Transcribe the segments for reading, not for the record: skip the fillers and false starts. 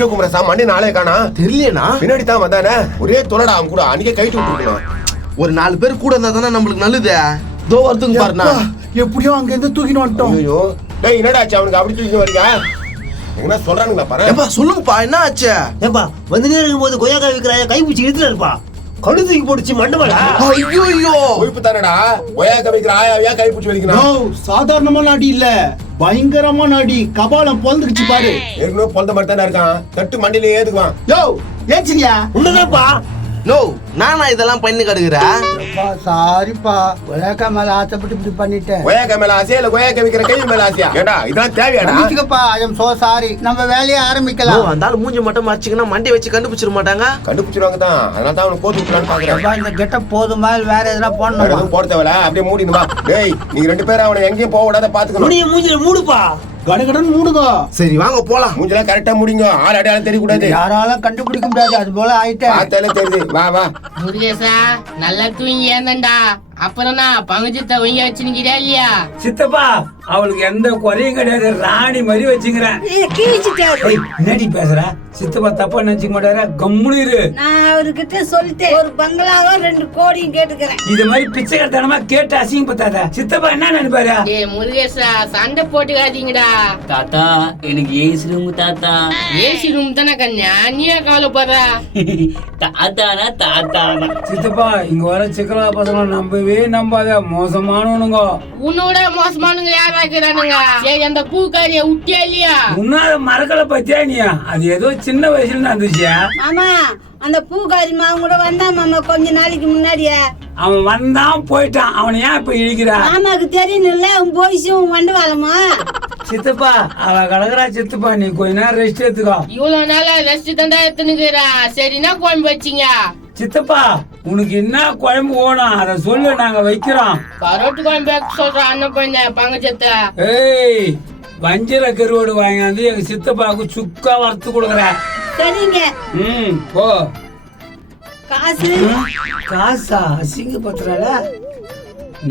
எங்க குமரசா மண்ணி நாளே காணா தெரியலனா பின்னாடி தான் வந்தானே ஒரே தொலைடா அவன் கூட அன்னைக்கே கைட்டு விட்டுருக்கணும். ஒரு 4 பேர் கூட இருந்தா தானே நம்மளுக்கு நல்லது. தோ வரதுங்க பாருண்ணா. எப்படியோ அங்க இருந்து தூக்கிட்டு வந்துட்டோம். ஐயோ டேய் என்னடா ஆச்சு அவனுக்கு அப்படி தூக்கி வரீங்க? என்ன சொல்றானுங்களா பாரு. ஏப்பா சொல்லுங்கப்பா என்ன ஆச்சு? ஏப்பா வந்துனே இருக்கும்போது கொய்யாக்காய் விற்கிறாய கைப்பிடிச்சு இழுத்துட்டு இருப்பா. கழு தூக்கி போட்டுச்சு மண்டபடா. ஐயோ ஐயோ ஒய்ப்பு தானடா கொய்யாக்காய் விற்கிற ஆயாவியா கைப்பிடிச்சு வலிக்கணும். சாதாரணமான அடி இல்ல, பயங்கரமான அடி. கபாலம் பொழந்துக்குச்சு பாரு. ஏற்கனவே பொழந்த மாதிரி தானே இருக்கான். தட்டு மண்டியில ஏதுக்குவான். யோ ஏச்சிரியா உன்னதான்ப்பா. நோ நானா இதெல்லாம் பண்ணி கடுக்குறேன். சாரிப்பா, கொய்யாக்கா மேல ஆசைப்பட்டு இப்படி பண்ணிட்டேன். கொய்யாக்காய் மேல ஆசையா இல்ல கொய்யாக்காய் விற்கிற கை மேல ஆசையா? ஏண்டா இதெல்லாம் தேவையாடா? மன்னிச்சுக்கப்பா, ஐ அம் சோ சாரி. நம்ம வேலையை ஆரம்பிக்கலாம். அந்த மூஞ்சி மட்டும் மறைச்சிங்கன்னா மண்டை வச்சு கண்டுபிடிச்சிட மாட்டாங்க. கண்டுபிடிச்சிருவாங்க தான். அதனால தான் அவனுக்கு போட்டு விட்டுலான்னு பாக்குறேன். இந்த கெட்டப் போதுமா வேற எதனா வேற போடணும்? எதுவும் போட தேவையில்ல, அப்படியே மூடிடுமா. டேய் நீங்க 2 பேரும் அவனை எங்கேயும் போக விடாத பாத்துக்கணும். முடிய மூஞ்சில மூடுப்பா. கடகடன் மூடுங்க. சரி வாங்க போலாம். மூஞ்செல்லாம் கரெக்டா முடிங்க. ஆள் அடையாளம் தெரியக்கூடாது. யாராலும் கண்டுபிடிக்க முடியாது, அது போல ஆயிட்டேன். பார்த்தாலே தெரியுது. வா வா முருகேசா நல்லா தூங்கி ஏந்தண்டா. அப்புறம் நான் பங்குச்சத்தை ஒய்ய வச்சுக்கிறியா இல்லையா? சித்தப்பா அவளுக்கு எந்த குறையும் கிடையாது, ராணி மாதிரி வச்சுக்கிறேன். என்னடி பேசுற? சித்தப்பா தப்பா நினைச்சுக்க மாட்டாரா? கம்முனு இரு. நான் அவர்கிட்ட சொல்லிட்டேன், ஒரு பங்களாவோ 2 கோடியும் கேட்டுக்கிறேன். இது மாதிரி பிச்சைக்காரத்தனமா கேட்டு அசிங்கப்பட்டாத. சித்தப்பா என்ன நினைப்பாரு? டேய் முருகேசா சண்டை போட்டுக்காதீங்கடா. தாத்தா எனக்கு ஏசி ரூம் தாத்தா. ஏசி ரூம் தானே கன்யா, நீயே கவலைப்படுற? தாத்தானா தாத்தானா. சித்தப்பா இங்க வர சிக்கலா பசங்க நம்பவே நம்பாத, மோசமானவனுங்க. உன்னோட மோசமானுங்க யாராக்குறானுங்க? சரி அந்த பூக்காரிய விட்டியா இல்லையா? உன்னாத மறக்கல பத்தியா நீ? அது ஏதோ சின்ன வயசுல நடந்துச்சியா? மாமா அந்த பூகாரி மாவன் கூட வந்தா மாமா கொஞ்ச நாளைக்கு முன்னாடியே. அவன் வந்தான் போயிட்டான், அவனை ஏன் இப்ப இழுக்கிறா? மாமாக்கு தெரியணும்ல உன் போய்ஸும் வண்டவாளமா. சித்தப்பா அவ கலக்குறா. சித்தப்பா நீ கொஞ்ச நேரம் ரெஸ்ட் எடுத்துக்கோ. இவ்வளவு நாளா ரெஸ்ட் தாண்டா எடுத்துனுக்குறா. சரினா குழம்பு வச்சிங்க. சித்தப்பா உனக்கு என்ன குழம்பு ஓடும் அத சொல்லு, நாங்க வைக்கிறோம். கரோட்டு குழம்பு வைக்க சொல்றான் அண்ணன் பண்ண பங்கச்சத்தை. ஏய் வஞ்சிர கருவோடு வாங்கி எங்க சித்தப்பாவுக்கு சுக்கா வறுத்து கொடுக்குறேன். சரிங்க. போ. காசு காசா? அசிங்கப்படுத்துறால.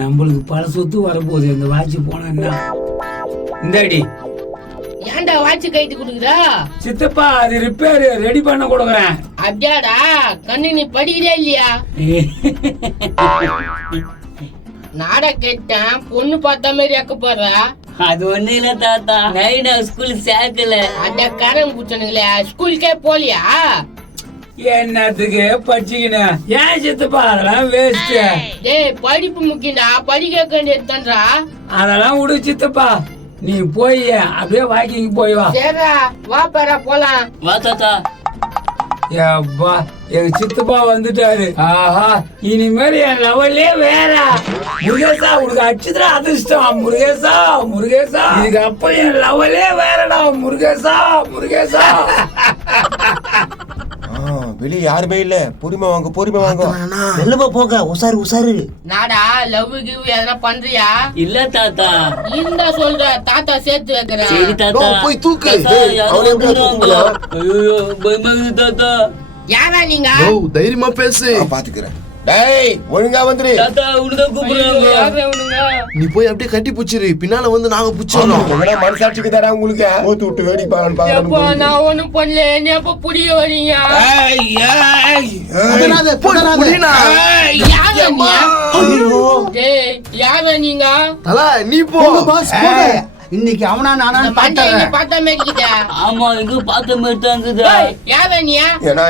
நம்மளுக்கு பல சொத்து வரப்போகுது. இந்த வாட்சி போனா இந்தாடி. ஏன்டா வாட்சி கைட்டு கொடுக்குறா? சித்தப்பா அது ரிப்பேர் ரெடி பண்ண கொடுக்குறேன். அப்படியாடா? கண்ணு நீ படிக்கிறே இல்லையா? நாட கேட்டேன், பொண்ணு பார்த்த மாதிரி அக்க போடுற. அது ஒண்ணு இல்ல தாத்தா, நைனா ஸ்கூல் சேர்க்கல. அந்த கரம் பூச்சனுங்களே ஸ்கூலுக்கே போலியா? என்னத்துக்கு படிச்சுக்கின? ஏன் சித்தப்பா அதெல்லாம் வேஸ்ட். டேய் படிப்பு முக்கியண்டா, படிக்க வேண்டியதுதான்டா. அதெல்லாம் விடு சித்தப்பா, நீ போய் அப்படியே வாக்கிங் போய் வா. சரிடா வா பாரா போலாம். வா தாத்தா. ஏப்பா எங்க சித்தப்பா வந்துட்டாரு. ஆஹா இனிமேல் என் லெவல்லே வேற. முருகேசா உனக்கு அடிச்சுதான் அதிர்ஷ்டம். முருகேசா முருகேசா இதுக்கு அப்ப என் லெவல்லே வேறடா. முருகேசா முருகேசா. வெளியே யாருமே இல்ல. பொறுமை வாங்க பொறுமை வாங்க. வெள்ளமா போங்க. உசாரு உசாரு. நாடா லவ் கிவ் எதனா பண்றியா? இல்ல தாத்தா. இருந்தா சொல்ற, தாத்தா சேர்த்து வைக்கிறேன். சரி தாத்தா. போய் தூக்கு. அவனே ஐயோ பயமாகுது தாத்தா. யாரா நீங்க? தைரியமா பேசு. பாத்துக்கிறேன். டேய் ஒழுங்கா வந்துரு. தாத்தா உனதான் கூப்பிடுறாங்க. நீ போய் அப்படியே கட்டி புச்சிரு, பின்னால வந்து நாங்க புச்சிரோம். மனசாட்சிக்கு தரேன் உங்களுக்கு. ஓத்து விட்டு வேடி எப்பா நான் ஒண்ணும் பண்ணல, என்ன எப்ப புரிய வரீங்க? யாரா நீங்க? நீ போ. இன்னைக்கு அவனா நானா பார்த்தா மேய்க்கிட்ட. ஆமா இது பார்த்த மாதிரி தான் இருக்குதா? யாரா நீ? ஏன்னா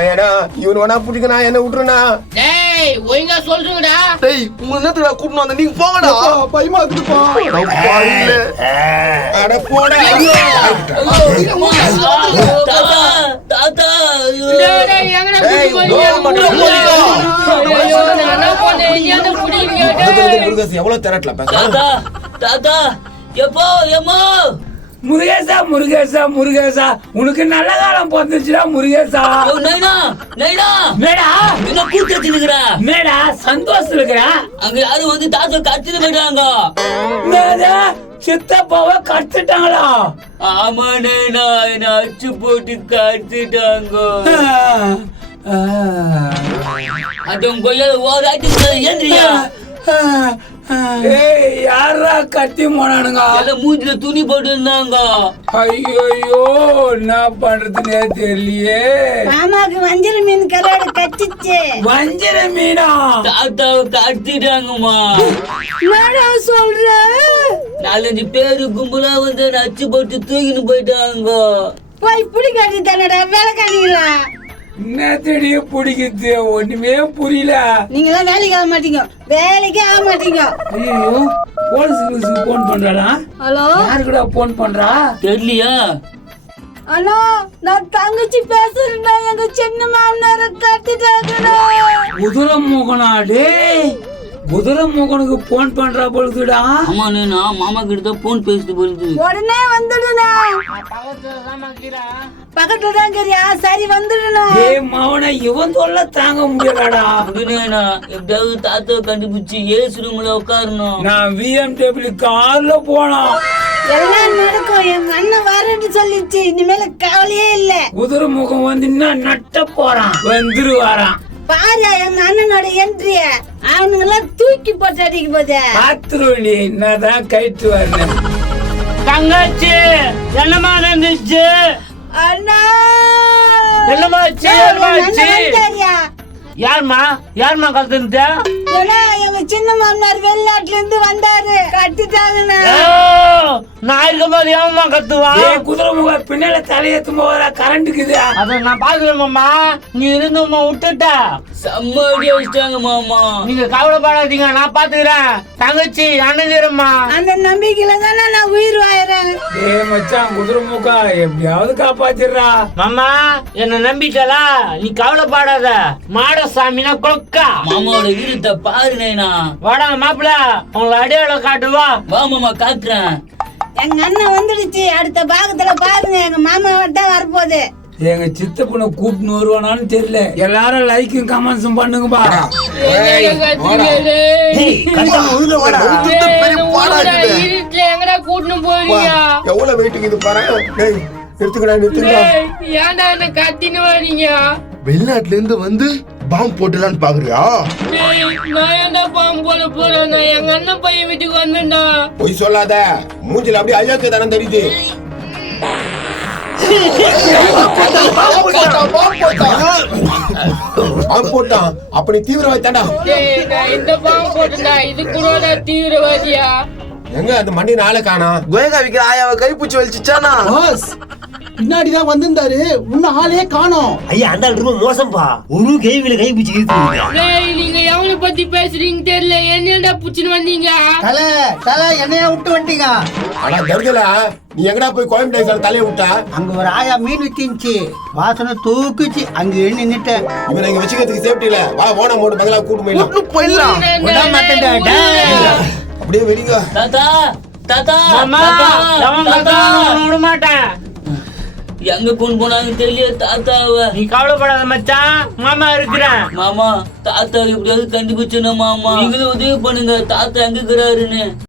இவன் வேணா பிடிக்கனா என்ன விட்டுருனா? டேய் ஒழுங்கா சொல்றீங்கடா. டேய் உங்க என்னத்துடா கூட்டிட்டு வந்த? நீங்க போங்கடா. பயமா இருக்குப்பா. அட போடா. தாத்தா தாத்தா. டேய் எங்கடா எவ்வளவு திரட்டல தாத்தா தாத்தா. எப்போ எம்மோ முருகேசா முருகேசா முருகேசா உனக்கு நல்ல காலம் பிறந்துச்சுடா முருகேசா. நைனா நைனா மேடா என்ன கூத்து வச்சுருக்கிறா? மேடா சந்தோஷத்துல இருக்கிறா. அங்க யாரும் வந்து தாத்தா கடிச்சிட்டு போயிட்டாங்க. சித்தப்பாவை கடிச்சிட்டாங்களா? ஆமா நைனா என்ன அச்சு போட்டு கடிச்சிட்டாங்க. அது உங்க கொய்யால ஓராட்டி ஏந்திரியா? ஏய் யாரா கத்தி போனானுங்க எல்லாம் மூஞ்சில துணி போட்டு இருந்தாங்க. ஐயோ என்ன பண்றதுன்னே தெரியலையே. மாமாக்கு வஞ்சர மீன் கரோடு கட்டிச்சு. வஞ்சர மீனா? தாத்தாவை கடத்திட்டாங்கம்மா. என்னடா சொல்ற? 4-5 பேரு கும்பலா வந்து நச்சு போட்டு தூக்கின்னு போயிட்டாங்க. போய் புடி கட்டி தானடா வேலை காணிங்களா? என்ன தெரிய பிடிக்குது ஒண்ணுமே புரியல. நீங்க எல்லாம் வேலைக்கு ஆக மாட்டீங்க, வேலைக்கே ஆக மாட்டீங்க. ஐயோ போலீஸுக்கு போன் பண்றாடா. ஹலோ யாருக்குடா போன் பண்றா? தெரியலையா? அண்ணா நான் தங்கச்சி பேசுறேன்டா. எங்க சின்ன மாமனார கட்டிட்டாங்கடா. குதிரை மோகனா? டேய் குதிரை மோகனுக்கு போன் பண்றா பொழுதுடா. ஆமா நான் மாமா கிட்ட தான் போன் பேசிட்டு போயிடுது. உடனே வந்துடுனா. பக்கத்துல தான் சரியா? சரி வந்துடுனா. ஏய் மவனை இவன் தொல்லை தாங்க முடியலடா. அப்படின்னா எப்படியாவது தாத்தாவை கண்டுபிடிச்சு ஏசு ரூம்ல உட்காரணும். நான் BMW கார்ல போனோம். எல்லாம் நடக்கும். எங்க அண்ணன் வரேன்னு சொல்லிச்சு. இனிமேல கவலையே இல்ல. குதிரை முகம் வந்து இன்னும் நட்ட போறான். வந்துருவாரான். பாரு எங்க அண்ணனோட என்ட்ரிய. அவனுங்க எல்லாம் தூக்கி போட்டு அடிக்க போதே. பாத்துருவண்டி என்னதான் கைட்டு வரணும். தங்கச்சி என்னமா நடந்துச்சு? அண்ணா என்னமாச்சு? யாருமா கத்துட்டா? எங்க சின்ன மாமனார் வெளிநாட்டுல இருந்து வந்தாரு. கட்டிட்டாங்கண்ணா. நான் இருக்கும் போது ஏமா கத்துவா? ஏய் குதிரை முகம் பின்னால தலையேத்தும் போற கரண்ட்டுக்குது. அத நான் பாக்குறேன் மாமா. நீ இருந்தோம்மா விட்டுட்டா செம்மடி வச்சிட்டாங்க மாமா. நீங்க கவலைப்படாதீங்க, நான் பாத்துக்கிறேன். தங்கச்சி அண்ணஞ்சிரம்மா. அந்த நம்பிக்கையில தானே நான் உயிர் வாழறேன். ஏய் மச்சான் குதிரை முகம் எப்படியாவது காப்பாத்திடுறா. மாமா என்ன நம்பிட்டலா? நீ கவலைப்படாத. மாடசாமினா கொக்கா. மாமாவோட வீரத்தை பாரு நைனா. வாடா மாப்பிள உங்களை அடையாளம் காட்டுவா. வா மாமா காட்டுறேன். எங்க அண்ணன் வந்துடுச்சு. அடுத்த பாகத்துல பாருங்க. எங்க மாமா தான் வரப்போகுது. எங்க சித்தப்பனை கூப்பிட்டு வருவானான்னு தெரியல. எல்லாரும் லைக்கும் கமெண்ட்ஸும் பண்ணுங்கப்பா. எங்கடா கூட்டின்னு போறீங்க? எவ்வளவு வெயிட்டுக்கு இது பாரு. டேய் நிறுத்துக்கடா. ஏன்டா என்ன கத்தின்னு வரீங்க? வெளிநாட்டுல இருந்து வந்து பாம்பு போட்டுலான்னு பாக்குறியா? நான் ஏன்டா பாம்பு போல போறேன்? நான் எங்க அண்ணன் பையன் வீட்டுக்கு வந்தேன்டா. பொய் சொல்லாத. மூஞ்சில அப்படியே அழகு தானே தெரியுது. போட்டான் அப்படி தீவிரவாதி தாண்டா. நான் இந்த பாம்பு போட்டேன்டா. இது கூட தீவிரவாதியா? எங்க அந்த மண்டி நாளை காணா. கோயகா விக்கிற ஆயாவை கைப்பூச்சி வலிச்சுச்சானா? பாஸ் பின்னாடிதான் வந்திருந்தாரு. உன்ன ஆளே காணோம். ஐயா அந்த ஆள் ரொம்ப மோசம்பா. ஒரு கைவில கை பிடிச்சி இருக்கு. நீங்க எவனை பத்தி பேசுறீங்க தெரியல. என்னடா புடிச்சுன்னு வந்தீங்க? தலை என்னையா விட்டு வந்துட்டீங்க. ஆனா தர்கலா நீ எங்கடா போய் கோயம்பேடு தலையை விட்டா? அங்க ஒரு ஆயா மீன் வித்திருந்துச்சு. வாசனை தூக்குச்சு. அங்க நின்னுட்டேன். இவனை இங்க வச்சுக்கிறதுக்கு சேஃப்டி இல்ல. வா ஓன மோடு பங்களா கூட்டு போயிடலாம். போயிடலாம். அப்படியே வெளிங்க. தாத்தா தாத்தா விட மாட்டேன். எங்க கொண்டு போனாங்க தெரியல தாத்தாவ. நீ கவலைப்படாத மச்சான், மாமா இருக்கிறேன். மாமா தாத்தா எப்படியாவது கண்டுபிடிச்சணும் மாமா. நீங்களும் உதவி பண்ணுங்க. தாத்தா எங்க இருக்கிறாருன்னு.